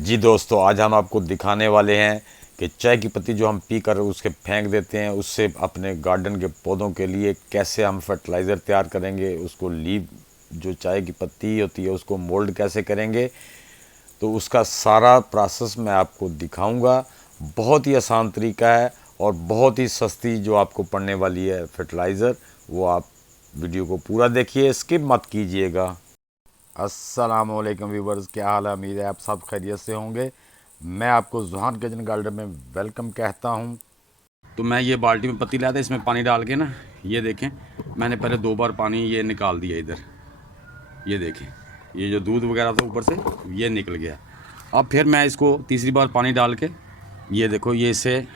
जी दोस्तों, आज हम आपको दिखाने वाले हैं कि चाय की पत्ती जो हम पी कर उसके फेंक देते हैं, उससे अपने गार्डन के पौधों के लिए कैसे हम फर्टिलाइज़र तैयार करेंगे। उसको लीव जो चाय की पत्ती होती है उसको मोल्ड कैसे करेंगे, तो उसका सारा प्रोसेस मैं आपको दिखाऊंगा। बहुत ही आसान तरीका है और बहुत ही सस्ती जो आपको पड़ने वाली है फर्टिलाइज़र। वो आप वीडियो को पूरा देखिए, स्किप मत कीजिएगा। अस्सलाम वालेकुम व्यूवर्स, क्या हाल है? उम्मीद है आप सब खैरियत से होंगे। मैं आपको जुहान किचन गार्डन में वेलकम कहता हूं। तो मैं ये बाल्टी में पत्ती लाया था, इसमें पानी डाल के ना, ये देखें, मैंने पहले 2 बार पानी ये निकाल दिया इधर। ये देखें, ये जो दूध वगैरह था ऊपर से ये निकल गया। अब फिर मैं इसको तीसरी बार पानी डाल के, ये देखो, ये इसे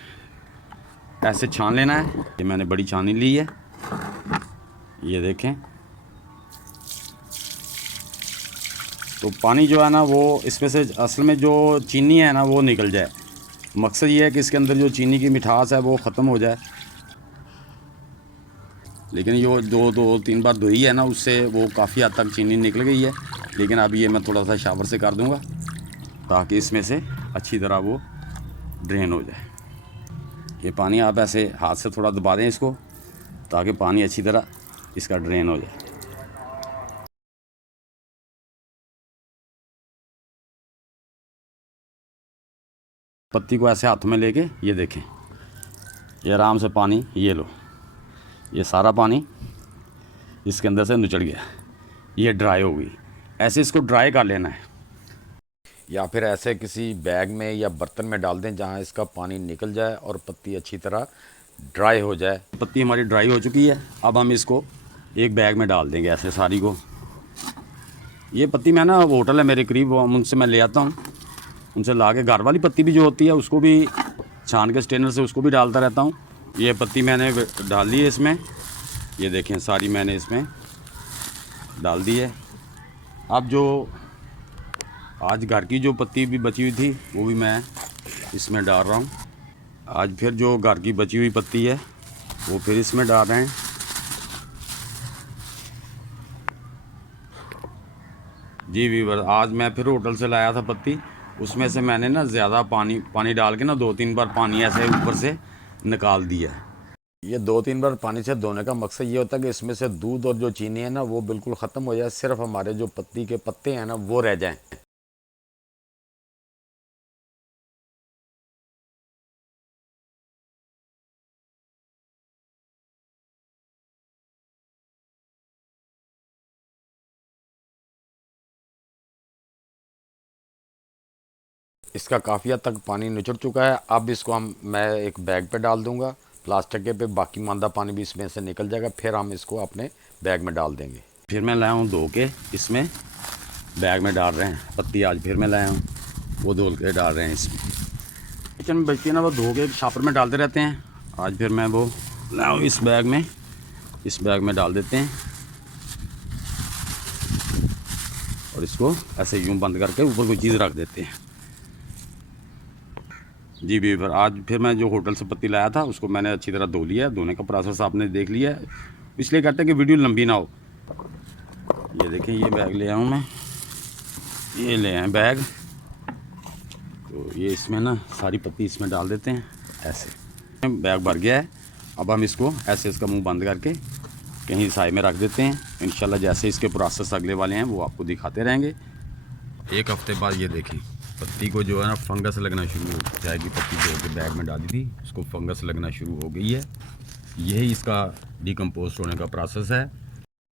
ऐसे छान लेना है। ये मैंने बड़ी छानी ली है, ये देखें। तो पानी जो है ना वो इसमें से असल में जो चीनी है ना वो निकल जाए। मकसद ये है कि इसके अंदर जो चीनी की मिठास है वो ख़त्म हो जाए। लेकिन ये दो दो तीन बार धोई है ना, उससे वो काफ़ी हद तक चीनी निकल गई है। लेकिन अब ये मैं थोड़ा सा शावर से कर दूंगा ताकि इसमें से अच्छी तरह वो ड्रेन हो जाए। ये पानी आप ऐसे हाथ से थोड़ा दबा दें इसको, ताकि पानी अच्छी तरह इसका ड्रेन हो जाए। पत्ती को ऐसे हाथ में लेके, ये देखें, ये आराम से पानी, ये लो, ये सारा पानी इसके अंदर से निचड़ गया, ये ड्राई हो गई। ऐसे इसको ड्राई कर लेना है। या फिर ऐसे किसी बैग में या बर्तन में डाल दें जहां इसका पानी निकल जाए और पत्ती अच्छी तरह ड्राई हो जाए। पत्ती हमारी ड्राई हो चुकी है। अब हम इसको एक बैग में डाल देंगे ऐसे सारी को। ये पत्ती मैं ना, होटल है मेरे करीब, उनसे मैं ले आता हूँ। उनसे ला के घर वाली पत्ती भी जो होती है उसको भी छान के स्ट्रेनर से उसको भी डालता रहता हूँ। ये पत्ती मैंने डाल दी है इसमें, ये देखें, सारी मैंने इसमें डाल दी है। अब जो आज घर की जो पत्ती भी बची हुई थी वो भी मैं इसमें डाल रहा हूँ। आज फिर जो घर की बची हुई पत्ती है वो फिर इसमें डाल रहे हैं। जी वीवर, आज मैं फिर होटल से लाया था पत्ती, उसमें से मैंने ना ज़्यादा पानी डाल के ना 2-3 बार पानी ऐसे ऊपर से निकाल दिया। ये 2-3 बार पानी से धोने का मकसद ये होता है कि इसमें से दूध और जो चीनी है ना वो बिल्कुल ख़त्म हो जाए, सिर्फ हमारे जो पत्ती के पत्ते हैं ना वो रह जाएं। इसका काफ़ी हद तक पानी निचड़ चुका है। अब इसको मैं एक बैग पे डाल दूंगा, प्लास्टिक के पे, बाकी मांदा पानी भी इसमें से निकल जाएगा। फिर हम इसको अपने बैग में डाल देंगे। फिर मैं लाया हूँ धो के, इसमें बैग में डाल रहे हैं पत्ती। आज फिर मैं लाया हूँ, वो धो के डाल रहे हैं इसमें। किचन में बचती है ना, वो धो के शापर में डालते रहते हैं। आज फिर मैं वो लाया हूँ इस बैग में, इस बैग में डाल देते हैं और इसको ऐसे यूं बंद करके ऊपर कोई चीज़ रख देते हैं। जी वीवर, आज फिर मैं जो होटल से पत्ती लाया था उसको मैंने अच्छी तरह धो लिया है। धोने का प्रोसेस आपने देख लिया है, इसलिए कहते हैं कि वीडियो लंबी ना हो। ये देखें, ये बैग ले आऊँ मैं, ये ले आए बैग। तो ये इसमें ना सारी पत्ती इसमें डाल देते हैं ऐसे। बैग भर गया है। अब हम इसको ऐसे इसका मुंह बंद करके कहीं साइड में रख देते हैं। इंशाल्लाह जैसे इसके प्रोसेस अगले वाले हैं वो आपको दिखाते रहेंगे। एक हफ्ते बाद ये देखें, पत्ती को जो है ना फंगस लगना शुरू हो, चाय की पत्ती जो के बैग में डाली थी उसको फंगस लगना शुरू हो गई है। यही इसका डिकम्पोस्ट होने का प्रोसेस है।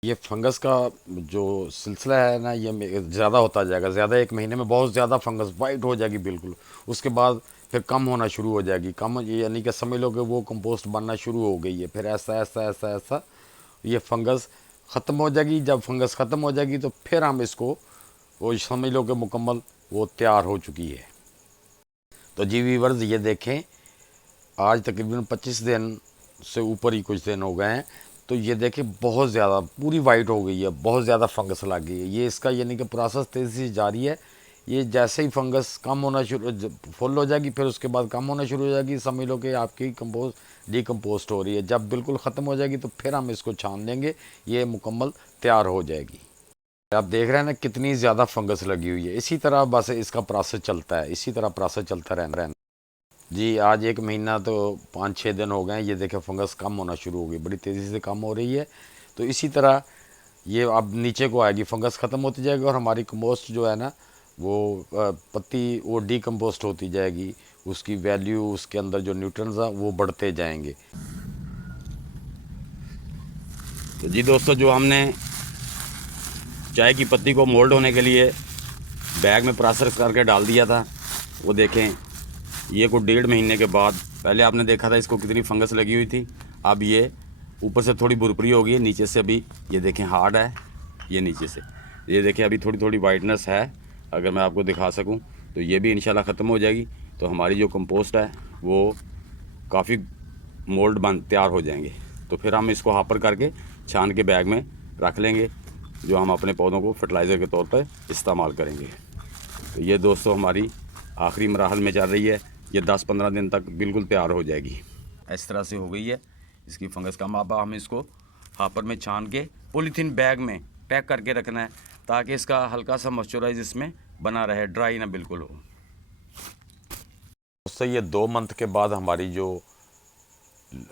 ये फंगस का जो सिलसिला है ना ये ज़्यादा होता जाएगा। ज़्यादा 1 महीने में बहुत ज़्यादा फंगस वाइट हो जाएगी बिल्कुल। उसके बाद फिर कम होना शुरू हो जाएगी। कम यानी कि समझ लो कि वो कंपोस्ट बनना शुरू हो गई है। फिर ऐसा ऐसा ऐसा ऐसा ये फंगस ख़त्म हो जाएगी। जब फंगस ख़त्म हो जाएगी तो फिर हम इसको, वो समझ लो कि मुकम्मल वो तैयार हो चुकी है। तो जी वीवर्स, ये देखें, आज तकरीबन 25 दिन से ऊपर ही कुछ दिन हो गए हैं। तो ये देखें बहुत ज़्यादा पूरी वाइट हो गई है, बहुत ज़्यादा फंगस लग गई है। ये इसका यानी कि प्रोसेस तेज़ी से जारी है। ये जैसे ही फंगस कम होना शुरू, फुल हो जाएगी, फिर उसके बाद कम होना शुरू हो जाएगी, समझ लो कि आपकी कंपोस्ट डिकम्पोस्ट हो रही है। जब बिल्कुल ख़त्म हो जाएगी तो फिर हम इसको छान देंगे, ये मुकम्मल तैयार हो जाएगी। आप देख रहे हैं ना कितनी ज़्यादा फंगस लगी हुई है। इसी तरह बस इसका प्रोसेस चलता है, इसी तरह प्रोसेस चलता रहना जी। आज 1 महीना तो 5-6 दिन हो गए हैं, ये देखें फंगस कम होना शुरू हो गई, बड़ी तेज़ी से कम हो रही है। तो इसी तरह ये अब नीचे को आएगी, फंगस ख़त्म होती जाएगी और हमारी कंपोस्ट जो है ना वो पत्ती वो डीकम्पोस्ट होती जाएगी, उसकी वैल्यू, उसके अंदर जो न्यूट्रन्स हैं वो बढ़ते जाएंगे। तो जी दोस्तों, जो हमने चाय की पत्ती को मोल्ड होने के लिए बैग में प्रोसेस करके डाल दिया था, वो देखें ये को 1.5 महीने के बाद, पहले आपने देखा था इसको कितनी फंगस लगी हुई थी, अब ये ऊपर से थोड़ी भुरभुरी हो गई है, नीचे से अभी ये देखें हार्ड है, ये नीचे से ये देखें अभी थोड़ी थोड़ी वाइटनेस है। अगर मैं आपको दिखा सकूं तो ये भी इंशाल्लाह ख़त्म हो जाएगी। तो हमारी जो कंपोस्ट है वो काफ़ी मोल्ड बन तैयार हो जाएंगे। तो फिर हम इसको हापर करके छान के बैग में रख लेंगे, जो हम अपने पौधों को फर्टिलाइज़र के तौर पर इस्तेमाल करेंगे। तो ये दोस्तों हमारी आखिरी मराहल में चल रही है, ये 10-15 दिन तक बिल्कुल तैयार हो जाएगी। इस तरह से हो गई है इसकी फंगस कम। अब हम इसको हापर में छान के पॉलीथीन बैग में पैक करके रखना है, ताकि इसका हल्का सा मॉइस्चराइज इसमें बना रहे, ड्राई ना बिल्कुल हो। उससे ये 2 मंथ के बाद हमारी जो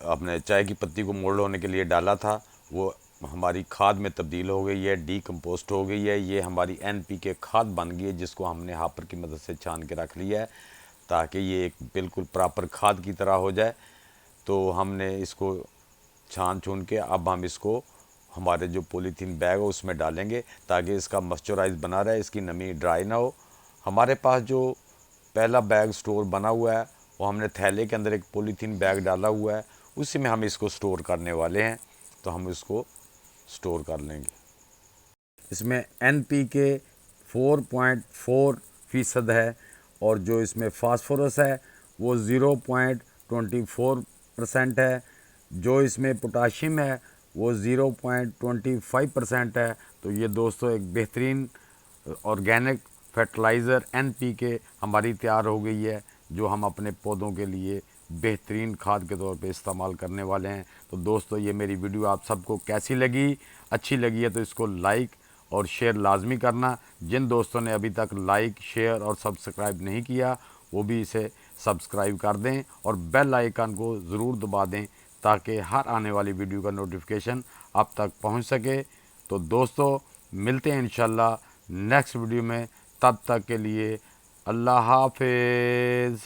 आपने चाय की पत्ती को मोल्ड होने के लिए डाला था वो हमारी खाद में तब्दील हो गई है, डीकम्पोस्ट हो गई है। ये हमारी NPK खाद बन गई है, जिसको हमने हापर की मदद से छान के रख लिया है, ताकि ये एक बिल्कुल प्रॉपर खाद की तरह हो जाए। तो हमने इसको छान छून के अब हम इसको हमारे जो पॉलीथीन बैग है उसमें डालेंगे, ताकि इसका मॉइस्चराइज बना रहे, इसकी नमी ड्राई ना हो। हमारे पास जो पहला बैग स्टोर बना हुआ है वो हमने थैले के अंदर एक पॉलीथीन बैग डाला हुआ है, उसी में हम इसको स्टोर करने वाले हैं। तो हम इसको स्टोर कर लेंगे। इसमें NPK 4.4% है और जो इसमें फास्फोरस है वो 0.24% है। जो इसमें पोटाशियम है वो 0.25% है। तो ये दोस्तों एक बेहतरीन ऑर्गेनिक फर्टिलाइज़र NPK हमारी तैयार हो गई है, जो हम अपने पौधों के लिए बेहतरीन खाद के तौर पे इस्तेमाल करने वाले हैं। तो दोस्तों ये मेरी वीडियो आप सबको कैसी लगी? अच्छी लगी है तो इसको लाइक और शेयर लाजमी करना। जिन दोस्तों ने अभी तक लाइक, शेयर और सब्सक्राइब नहीं किया वो भी इसे सब्सक्राइब कर दें और बेल आइकन को ज़रूर दबा दें, ताकि हर आने वाली वीडियो का नोटिफिकेशन आप तक पहुंच सके। तो दोस्तों मिलते हैं इंशाल्लाह नेक्स्ट वीडियो में, तब तक के लिए अल्लाह हाफिज़।